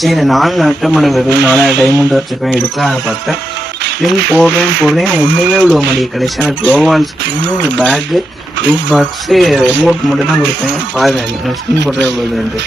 சரி நானும் அட்டன் பண்ண வெறும் 4000 டைமண்ட் வச்சுருக்கேன் எடுக்கலான்னு பார்த்தேன். ஸ்பின் போடுறேன் ஒன்றுமே விழுவ மாட்டேங்குது. கடைசியாக எனக்கு க்ளோவால் ஸ்கின்னு, இந்த பேக்கு, ரூட் பாக்ஸு, எமௌண்ட் மட்டும் தான் கொடுத்தேன். பாருங்கள் நான் ஸ்பின் போடுறேன் எவ்வளோ.